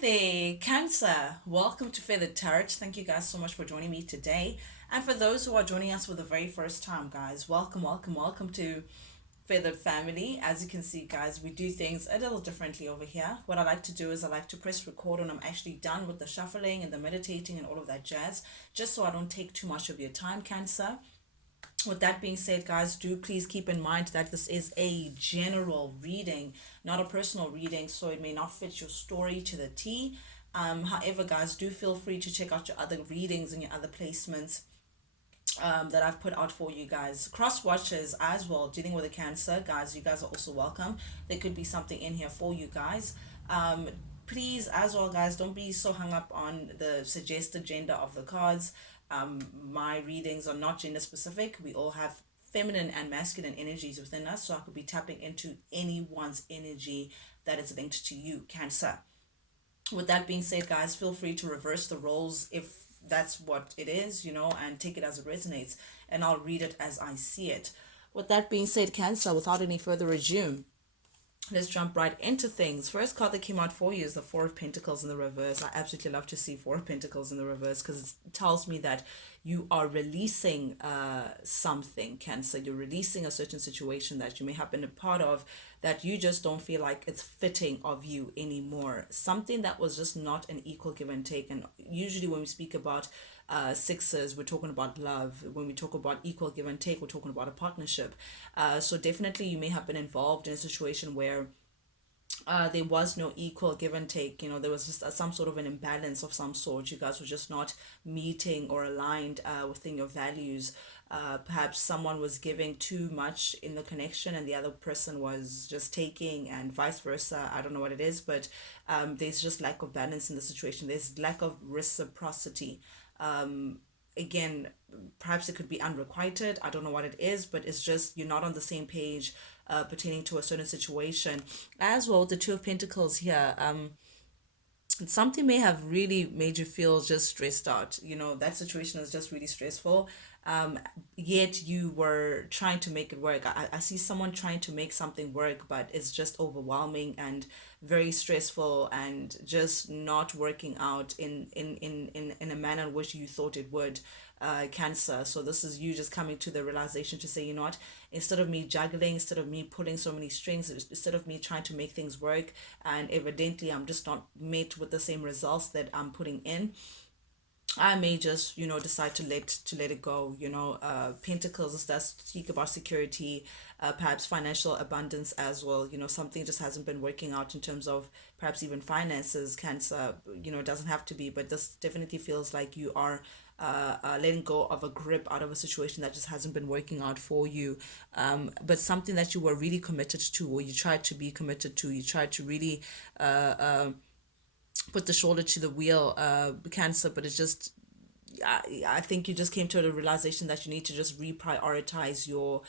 there, Cancer. Welcome to Feathered Tarot. Thank you guys so much for joining me today. And for those who are joining us for the very first time, guys, welcome to Feathered Family. As you can see, guys, we do things a little differently over here. What I like to do is I like to press record when I'm actually done with the shuffling and the meditating and all of that jazz, just so I don't take too much of your time, Cancer. With that being said, guys, do please keep in mind that this is a general reading, not a personal reading, so it may not fit your story to the T. However, guys, do feel free to check out your other readings and your other placements that I've put out for you guys. Cross watches as well, dealing with a Cancer, guys. You guys are also welcome. There could be something in here for you guys. Please, as well, guys, don't be so hung up on the suggested gender of the cards. My readings are not gender specific. We all have feminine and masculine energies within us, so I could be tapping into anyone's energy that is linked to you, Cancer. With that being said, guys, feel free to reverse the roles if that's what it is, and take it as it resonates, and I'll read it as I see it. With that being said, Cancer, without any further ado, let's jump right into things. First card that came out for you is the Four of Pentacles in the reverse. I absolutely love to see Four of Pentacles in the reverse because it tells me that you are releasing something, Cancer. You're releasing a certain situation that you may have been a part of that you just don't feel like it's fitting of you anymore. Something that was just not an equal give and take. And usually when we speak about sixes, we're talking about love. When we talk about equal give and take, we're talking about a partnership. So definitely you may have been involved in a situation where there was no equal give and take. There was just some sort of an imbalance of some sort. You guys were just not meeting or aligned within your values. Perhaps someone was giving too much in the connection and the other person was just taking, and vice versa. I don't know what it is, but there's just lack of balance in the situation. There's lack of reciprocity. Again, perhaps it could be unrequited. I don't know what it is, but it's just you're not on the same page pertaining to a certain situation. As well, the Two of Pentacles here. Something may have really made you feel just stressed out. That situation is just really stressful. Yet you were trying to make it work. I see someone trying to make something work, but it's just overwhelming and very stressful and just not working out in a manner in which you thought it would, Cancer. So this is you just coming to the realization to say, you know what, instead of me juggling, instead of me pulling so many strings, instead of me trying to make things work, and evidently I'm just not met with the same results that I'm putting in, I may just, decide to let it go. Pentacles does speak about security, perhaps financial abundance as well. Something just hasn't been working out in terms of perhaps even finances, Cancer. It doesn't have to be, but this definitely feels like you are letting go of a grip out of a situation that just hasn't been working out for you. But something that you were really committed to, or you tried to be committed to, you tried to really put the shoulder to the wheel, Cancer, but it's just, I think you just came to the realization that you need to just reprioritize your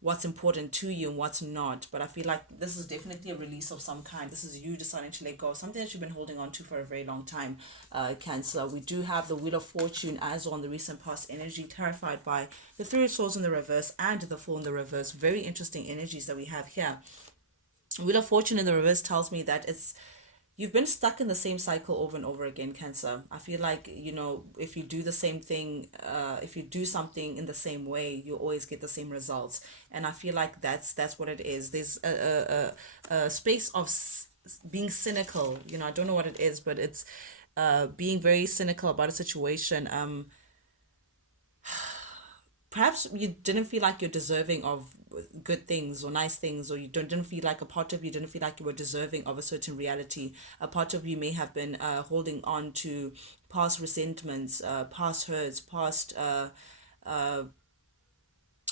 what's important to you and what's not. But I feel like this is definitely a release of some kind. This is you deciding to let go of something that you've been holding on to for a very long time, Cancer. We do have the Wheel of Fortune as on the recent past energy, terrified by the Three of Swords in the reverse and the Fool in the reverse. Very interesting energies that we have here. Wheel of Fortune in the reverse tells me that you've been stuck in the same cycle over and over again, Cancer. I feel like, if you do the same thing, if you do something in the same way, you always get the same results. And I feel like that's what it is. There's a space of being cynical. I don't know what it is, but it's being very cynical about a situation. Perhaps you didn't feel like you're deserving of good things or nice things, or you didn't feel like a part of you didn't feel like you were deserving of a certain reality. A part of you may have been holding on to past resentments, past hurts, past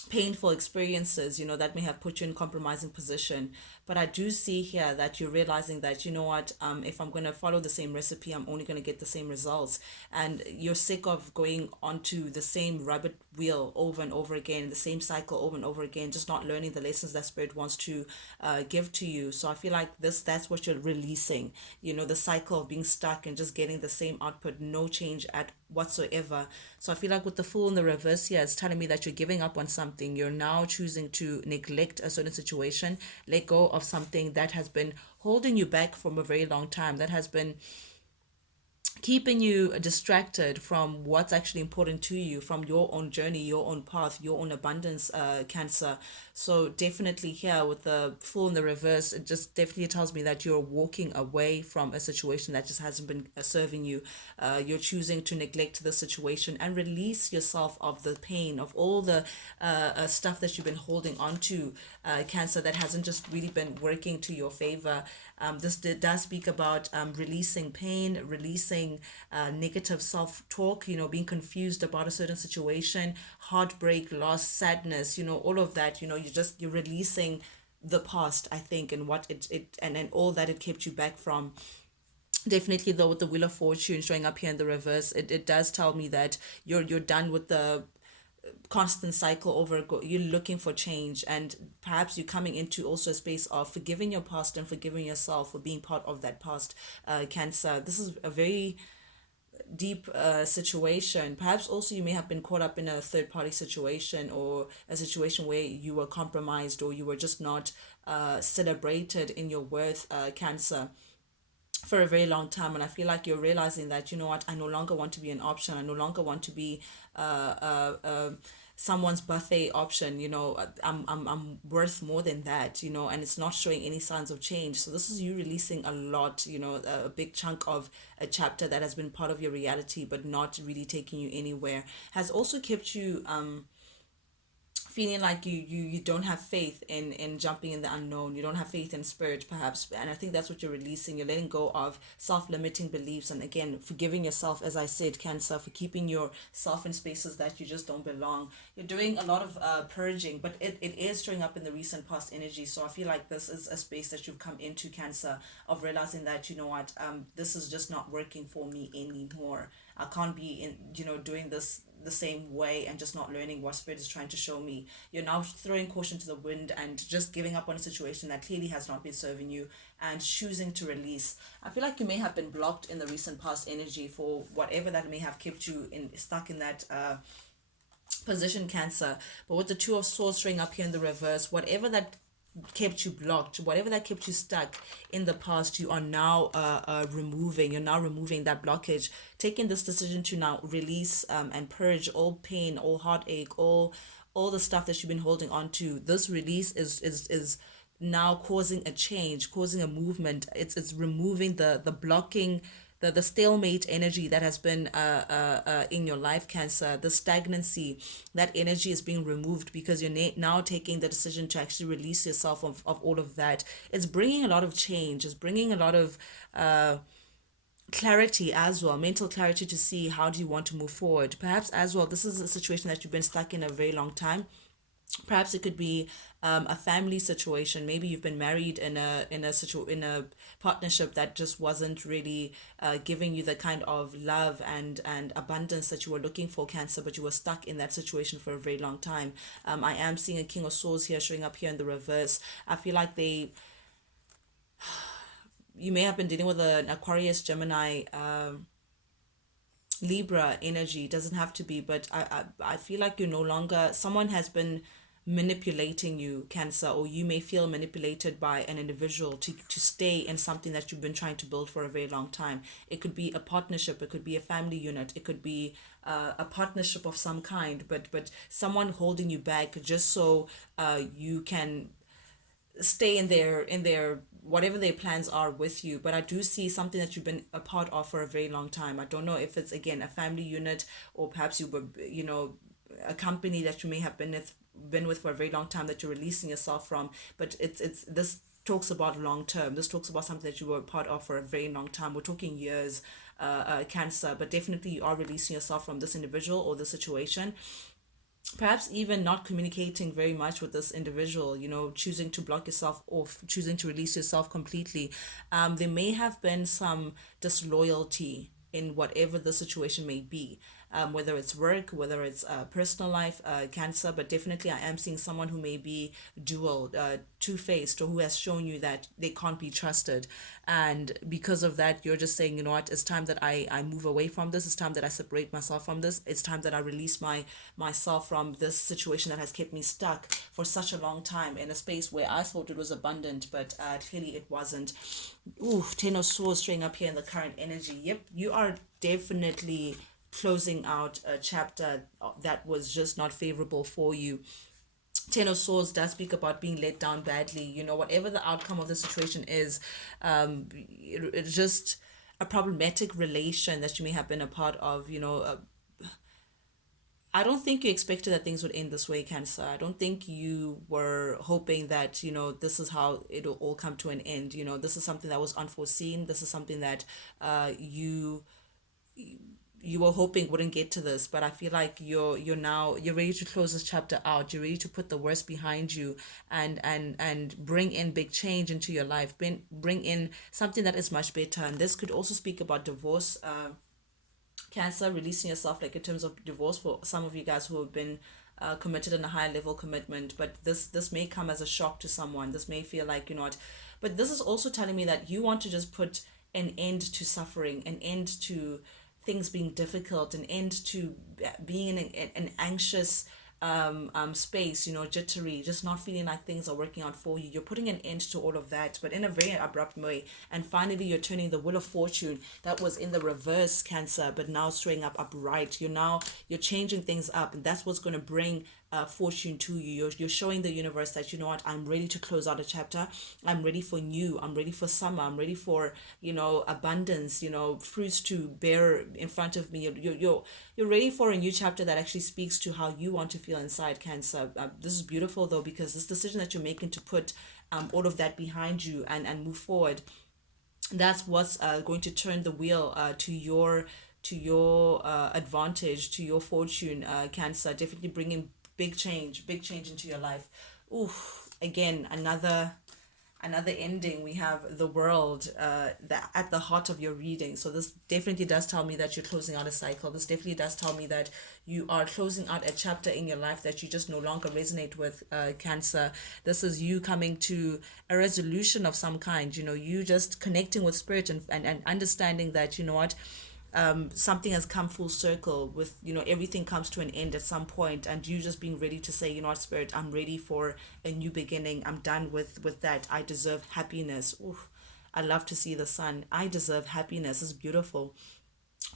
painful experiences, that may have put you in compromising position. But I do see here that you're realizing that, what, if I'm going to follow the same recipe, I'm only going to get the same results. And you're sick of going onto the same rabbit wheel over and over again, the same cycle over and over again, just not learning the lessons that spirit wants to give to you. So I feel like that's what you're releasing, the cycle of being stuck and just getting the same output, no change at whatsoever. So I feel like with the Fool in the reverse here, it's telling me that you're giving up on something. You're now choosing to neglect a certain situation, let go of something that has been holding you back from a very long time, that has been keeping you distracted from what's actually important to you, from your own journey, your own path, your own abundance, Cancer. So definitely here with the Fool in the reverse, it just definitely tells me that you're walking away from a situation that just hasn't been serving you. You're choosing to neglect the situation and release yourself of the pain, of all the stuff that you've been holding on to, Cancer, that hasn't just really been working to your favor. This does speak about releasing pain, releasing negative self talk, being confused about a certain situation, heartbreak, loss, sadness, all of that, you're releasing the past, I think, and what and all that it kept you back from. Definitely though, with the Wheel of Fortune showing up here in the reverse, it does tell me that you're done with the constant cycle over. You're looking for change, and perhaps you're coming into also a space of forgiving your past and forgiving yourself for being part of that past, Cancer. This is a very deep situation. Perhaps also you may have been caught up in a third party situation, or a situation where you were compromised, or you were just not celebrated in your worth, Cancer, for a very long time. And I feel like you're realizing that, you know what, I no longer want to be an option. I no longer want to be someone's buffet option. I'm worth more than that, and it's not showing any signs of change. So this is you releasing a lot, a big chunk of a chapter that has been part of your reality but not really taking you anywhere, has also kept you feeling like you don't have faith in jumping in the unknown. You don't have faith in spirit, perhaps. And I think that's what you're releasing. You're letting go of self-limiting beliefs, and again forgiving yourself, as I said, Cancer, for keeping yourself in spaces that you just don't belong. You're doing a lot of purging, but it is showing up in the recent past energy. So I feel like this is a space that you've come into, Cancer, of realizing that, you know what, this is just not working for me anymore. I can't be in, doing this the same way and just not learning what spirit is trying to show me. You're now throwing caution to the wind and just giving up on a situation that clearly has not been serving you, and choosing to release. I feel like you may have been blocked in the recent past energy for whatever that may have kept you stuck in that position, Cancer. But with the Two of Swords showing up here in the reverse, whatever that kept you blocked, whatever that kept you stuck in the past, you are now removing. You're now removing that blockage, taking this decision to now release and purge all pain, all heartache, all the stuff that you've been holding on to. This release is now causing a change, causing a movement. It's removing the blocking, the stalemate energy that has been in your life, Cancer. The stagnancy, that energy is being removed because you're now taking the decision to actually release yourself of all of that. It's bringing a lot of change. It's bringing a lot of clarity as well, mental clarity, to see how do you want to move forward. Perhaps as well, this is a situation that you've been stuck in a very long time. Perhaps it could be a family situation. Maybe you've been married in a partnership that just wasn't really giving you the kind of love and abundance that you were looking for, Cancer, but you were stuck in that situation for a very long time. I am seeing a King of Swords here showing up here in the reverse. I feel like you may have been dealing with an Aquarius, Gemini, Libra energy. Doesn't have to be, but I feel like you're no longer, someone has been manipulating you, Cancer, or you may feel manipulated by an individual to stay in something that you've been trying to build for a very long time. It could be a partnership, it could be a family unit, it could be a partnership of some kind, but someone holding you back just so you can stay in their whatever their plans are with you. But I do see something that you've been a part of for a very long time. I don't know if it's again a family unit, or perhaps you were, a company that you may have been with for a very long time that you're releasing yourself from. But it's this talks about long term. This talks about something that you were a part of for a very long time. We're talking years, Cancer. But definitely you are releasing yourself from this individual or the situation. Perhaps even not communicating very much with this individual, choosing to block yourself off, choosing to release yourself completely. There may have been some disloyalty in whatever the situation may be. whether it's work, whether it's personal life, Cancer. But definitely, I am seeing someone who may be dual, two-faced, or who has shown you that they can't be trusted. And because of that, you're just saying, you know what, it's time that I move away from this. It's time that I separate myself from this. It's time that I release myself from this situation that has kept me stuck for such a long time in a space where I thought it was abundant, but clearly it wasn't. Ooh, Ten of Swords showing up here in the current energy. Yep, you are definitely closing out a chapter that was just not favorable for you. Ten of Swords does speak about being let down badly. You know, whatever the outcome of the situation is, it's just a problematic relation that you may have been a part of. I don't think you expected that things would end this way, Cancer. I don't think you were hoping that, this is how it'll all come to an end. This is something that was unforeseen. This is something that you were hoping wouldn't get to this, but I feel like you're ready to close this chapter out. You're ready to put the worst behind you, and bring in big change into your life. Bring in something that is much better. And this could also speak about divorce, Cancer, releasing yourself, like in terms of divorce, for some of you guys who have been committed in a higher level commitment. But this may come as a shock to someone. This may feel like, what, but this is also telling me that you want to just put an end to suffering, an end to things being difficult, an end to being in an anxious space, jittery, just not feeling like things are working out for you. You're putting an end to all of that, but in a very abrupt way. And finally, you're turning the Wheel of Fortune that was in the reverse, Cancer, but now showing up upright. You're changing things up, and that's what's going to bring fortune to you. You're showing the universe that, you know what, I'm ready to close out a chapter. I'm ready for new. I'm ready for summer. I'm ready for, abundance, fruits to bear in front of me. You're ready for a new chapter that actually speaks to how you want to feel inside, Cancer. This is beautiful, though, because this decision that you're making to put all of that behind you and move forward, that's what's going to turn the wheel to your advantage, to your fortune, Cancer. Definitely bringing big change into your life. Ooh, again, another ending. We have the World, that at the heart of your reading. So this definitely does tell me that you're closing out a cycle. This definitely does tell me that you are closing out a chapter in your life that you just no longer resonate with, Cancer. This is you coming to a resolution of some kind. You just connecting with spirit, and understanding that, you know what, something has come full circle with, everything comes to an end at some point, and you just being ready to say, you know what, spirit, I'm ready for a new beginning. I'm done with that. I deserve happiness. Ooh, I love to see the sun. I deserve happiness. It's beautiful.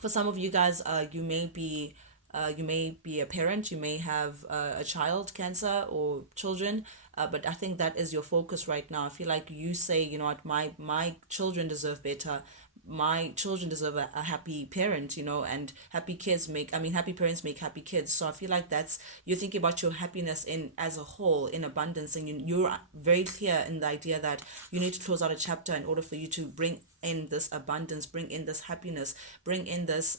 For some of you guys, you may be a parent, you may have a child, Cancer, or children, but I think that is your focus right now. I feel like you say, you know what, my children deserve better. My children deserve a happy parent, and happy kids make, I mean, happy parents make happy kids. So I feel like that's, you're thinking about your happiness in as a whole, in abundance, and you're very clear in the idea that you need to close out a chapter in order for you to bring in this abundance, bring in this happiness, bring in this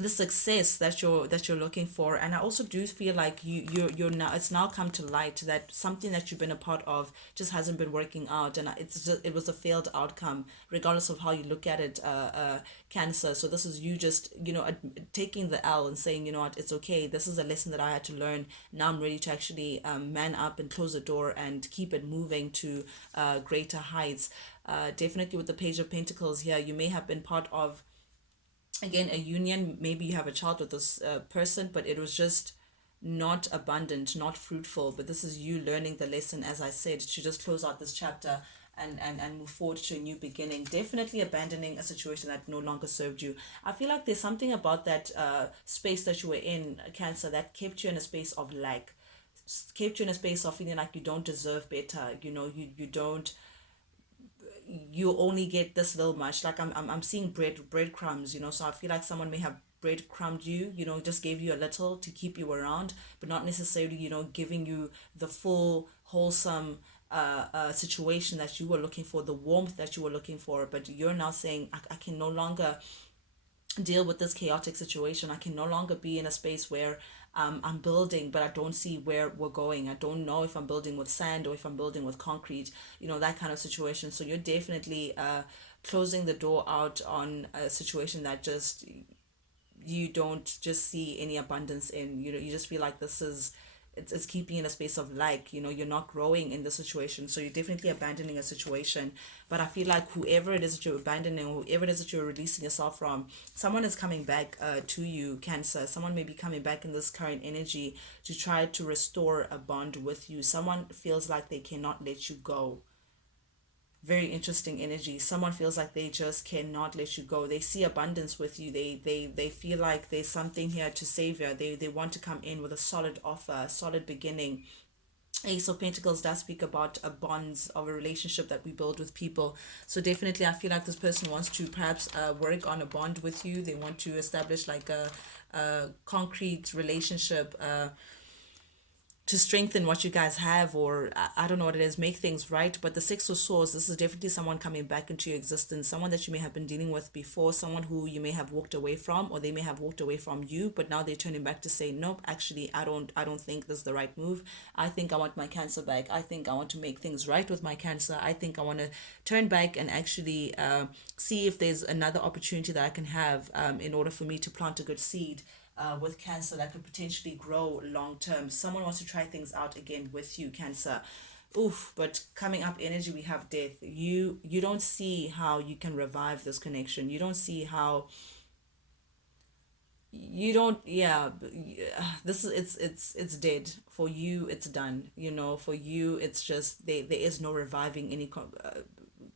the success that you're looking for. And I also do feel like you're now, it's now come to light that something that you've been a part of just hasn't been working out, and it was a failed outcome, regardless of how you look at it, Cancer. So this is you just, taking the L and saying, you know what, it's okay, this is a lesson that I had to learn. Now I'm ready to actually man up and close the door and keep it moving to greater heights. Definitely with the Page of Pentacles here, you may have been part of, again, a union. Maybe you have a child with this person, but it was just not abundant, not fruitful. But this is you learning the lesson, as I said, to just close out this chapter and move forward to a new beginning. Definitely abandoning a situation that no longer served you. I feel like there's something about that space that you were in, Cancer, that kept you in a space of lack, kept you in a space of feeling like you don't deserve better. You don't, you only get this little much. Like I'm seeing breadcrumbs, so I feel like someone may have breadcrumbed you, just gave you a little to keep you around, but not necessarily, giving you the full wholesome situation that you were looking for, the warmth that you were looking for. But you're now saying, I can no longer deal with this chaotic situation. I can no longer be in a space where I'm building, but I don't see where we're going. I don't know if I'm building with sand or if I'm building with concrete, that kind of situation. So you're definitely closing the door out on a situation that just you don't just see any abundance in, you just feel like this is, it's keeping you in a space of like, you're not growing in the situation, so you're definitely abandoning a situation. But I feel like whoever it is that you're abandoning, whoever it is that you're releasing yourself from, someone is coming back to you, Cancer. Someone may be coming back in this current energy to try to restore a bond with you. Someone feels like they cannot let you go. Very interesting energy. Someone feels like they just cannot let you go. They see abundance with you. They feel like there's something here to save you. They want to come in with a solid offer, a solid beginning. Ace of Pentacles does speak about a bonds of a relationship that we build with people. So definitely I feel like this person wants to perhaps work on a bond with you. They want to establish like a concrete relationship, to strengthen what you guys have, or I don't know what it is, make things right. But the Six of Swords, this is definitely someone coming back into your existence, someone that you may have been dealing with before, someone who you may have walked away from, or they may have walked away from you, but now they're turning back to say, nope, actually I don't think this is the right move. I think I want my Cancer back. I think I want to make things right with my Cancer. I think I want to turn back and actually see if there's another opportunity that I can have, in order for me to plant a good seed with Cancer that could potentially grow long term. Someone wants to try things out again with you, Cancer. Oof, but coming up energy, we have Death. You don't see how you can revive this connection. You don't see how, you don't, yeah, this is, it's dead for you. It's done, for you. It's just, there is no reviving any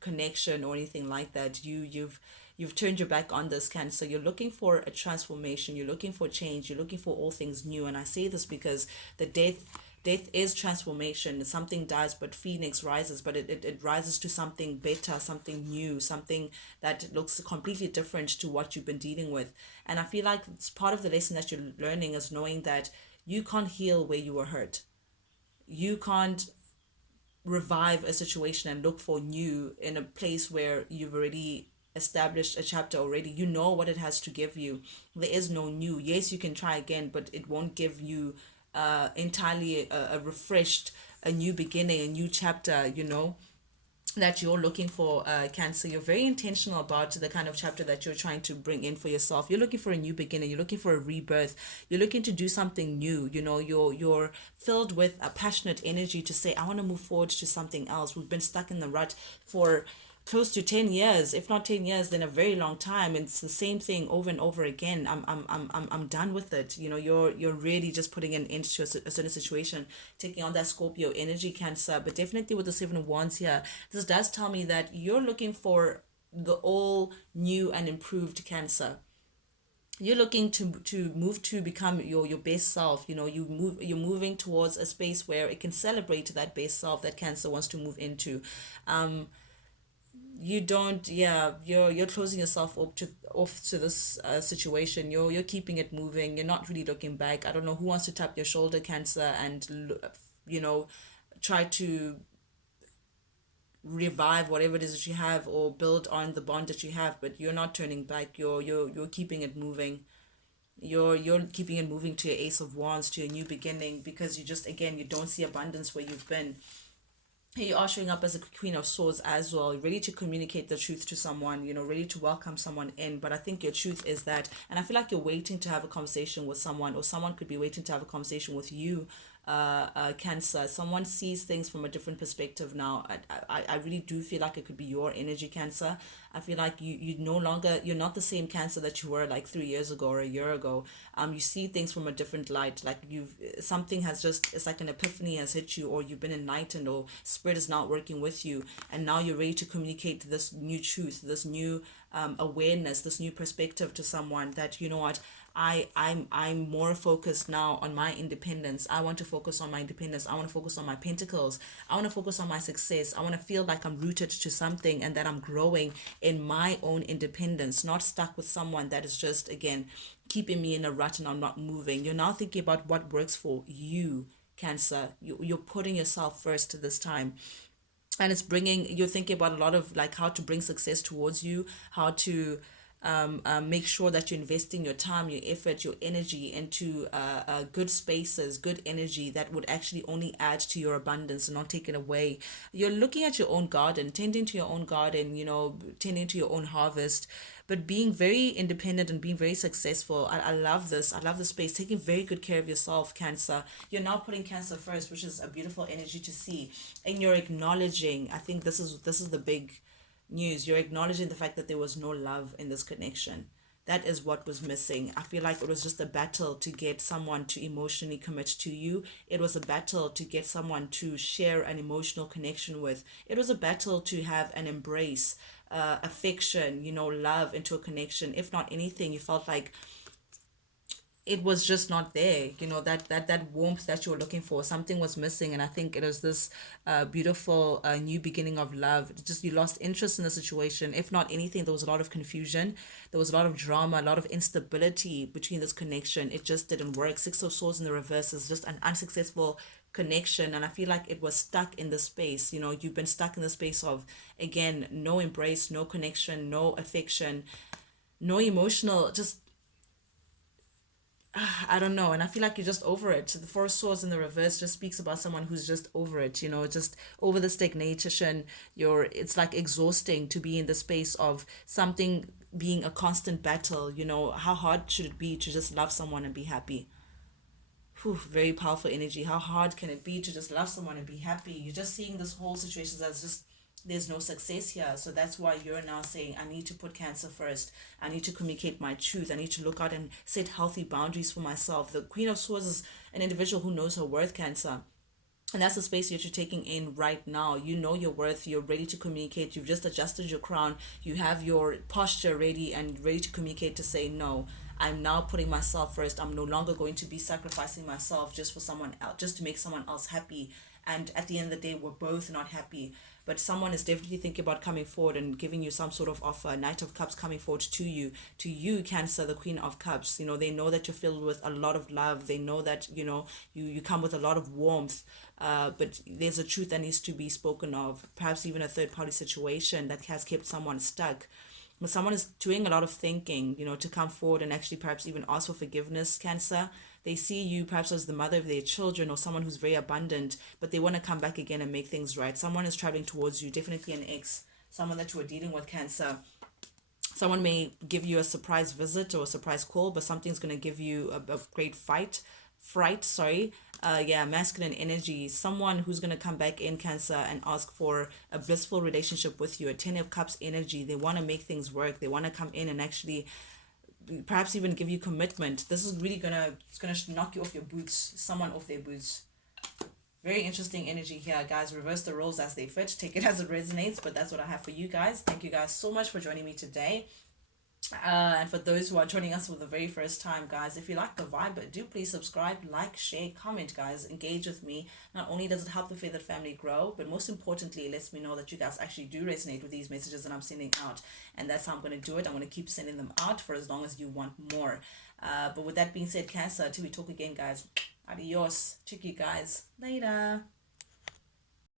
connection or anything like that. You've turned your back on this, Cancer. You're looking for a transformation, you're looking for change, you're looking for all things new. And I say this because the death is transformation. Something dies, but phoenix rises, but it rises to something better, something new, something that looks completely different to what you've been dealing with. And I feel like it's part of the lesson that you're learning is knowing that you can't heal where you were hurt. You can't revive a situation and look for new in a place where you've already established a chapter already. You know what it has to give you. There is no new. Yes, you can try again, but it won't give you entirely a refreshed, a new beginning, a new chapter, that you're looking for, Cancer. You're very intentional about the kind of chapter that you're trying to bring in for yourself. You're looking for a new beginning, you're looking for a rebirth, you're looking to do something new. You're filled with a passionate energy to say, I want to move forward to something else. We've been stuck in the rut for close to 10 years, if not 10 years, then a very long time. It's the same thing over and over again. I'm done with it. You're really just putting an end to a certain situation, taking on that Scorpio energy, Cancer. But definitely with the Seven of Wands here, this does tell me that you're looking for the all new and improved, Cancer. You're looking to move to become your best self. You're moving towards a space where it can celebrate that best self that Cancer wants to move into. You don't, yeah, you're closing yourself up to off to this situation. You're keeping it moving. You're not really looking back. I don't know who wants to tap your shoulder, Cancer, and you know try to revive whatever it is that you have or build on the bond that you have, but you're not turning back. You're keeping it moving. You're keeping it moving to your Ace of Wands, to a new beginning, because you just, again, you don't see abundance where you've been. You are showing up as a Queen of Swords as well, ready to communicate the truth to someone, ready to welcome someone in. But I think your truth is that, and I feel like you're waiting to have a conversation with someone, or someone could be waiting to have a conversation with you, Cancer. Someone sees things from a different perspective now. I really do feel like it could be your energy, Cancer. I feel like you no longer, you're not the same Cancer that you were like 3 years ago or a year ago. You see things from a different light. Like something has just, it's like an epiphany has hit you, or you've been enlightened, or spirit is not working with you, and now you're ready to communicate this new truth, this new awareness, this new perspective to someone, that what, I'm more focused now on my independence. I want to focus on my independence. I want to focus on my pentacles. I want to focus on my success. I want to feel like I'm rooted to something, and that I'm growing in my own independence, not stuck with someone that is just, again, keeping me in a rut and I'm not moving. You're now thinking about what works for you, Cancer. You're putting yourself first this time, and it's bringing, you're thinking about a lot of like how to bring success towards you, how to Make sure that you're investing your time, your effort, your energy into good spaces, good energy that would actually only add to your abundance and not take it away. You're looking at your own garden, tending to your own garden, tending to your own harvest, but being very independent and being very successful. I love this. I love the space. Taking very good care of yourself, Cancer. You're now putting Cancer first, which is a beautiful energy to see. And you're acknowledging, I think this is the big news. You're acknowledging the fact that there was no love in this connection. That is what was missing. I feel like it was just a battle to get someone to emotionally commit to you. It was a battle to get someone to share an emotional connection with. It was a battle to have an embrace, affection, love into a connection. If not anything, you felt like it was just not there, that warmth that you were looking for. Something was missing, and I think it was this beautiful new beginning of love. It just, you lost interest in the situation. If not anything, there was a lot of confusion, there was a lot of drama, a lot of instability between this connection. It just didn't work. Six of Swords in the reverse is just an unsuccessful connection, and I feel like it was stuck in the space. You've been stuck in the space of, again, no embrace, no connection, no affection, no emotional, just I don't know. And I feel like you're just over it. The Four of Swords in the reverse just speaks about someone who's just over it, just over the stagnation. It's like exhausting to be in the space of something being a constant battle. How hard should it be to just love someone and be happy? Whew, very powerful energy. How hard can it be to just love someone and be happy? You're just seeing this whole situation as just, there's no success here. So that's why you're now saying, I need to put Cancer first. I need to communicate my truth. I need to look out and set healthy boundaries for myself. The Queen of Swords is an individual who knows her worth, Cancer. And that's the space that you're taking in right now. You know your worth. You're ready to communicate. You've just adjusted your crown. You have your posture ready and ready to communicate, to say, no, I'm now putting myself first. I'm no longer going to be sacrificing myself just for someone else, just to make someone else happy. And at the end of the day, we're both not happy. But someone is definitely thinking about coming forward and giving you some sort of offer. Knight of Cups coming forward to you, Cancer, the Queen of Cups. They know that you're filled with a lot of love. They know that, you come with a lot of warmth. But there's a truth that needs to be spoken of. Perhaps even a third party situation that has kept someone stuck. But someone is doing a lot of thinking, to come forward and actually perhaps even ask for forgiveness, Cancer. They see you perhaps as the mother of their children, or someone who's very abundant, but they want to come back again and make things right. Someone is traveling towards you, definitely an ex, someone that you are dealing with, Cancer. Someone may give you a surprise visit or a surprise call, but something's going to give you a great fright, sorry. Yeah, masculine energy. Someone who's going to come back in, Cancer, and ask for a blissful relationship with you. A Ten of Cups energy. They want to make things work. They want to come in and actually perhaps even give you commitment. This is really it's gonna knock you off your boots, someone off their boots. Very interesting energy here, guys. Reverse the roles as they fit. Take it as it resonates, but that's what I have for you guys. Thank you guys so much for joining me today. And for those who are joining us for the very first time, guys, if you like the vibe, do please subscribe, like, share, comment, guys. Engage with me. Not only does it help the Feathered family grow, but most importantly, it lets me know that you guys actually do resonate with these messages that I'm sending out. And that's how I'm going to do it. I'm going to keep sending them out for as long as you want more. But with that being said, Cancer, till we talk again, guys, adios. Check you guys later.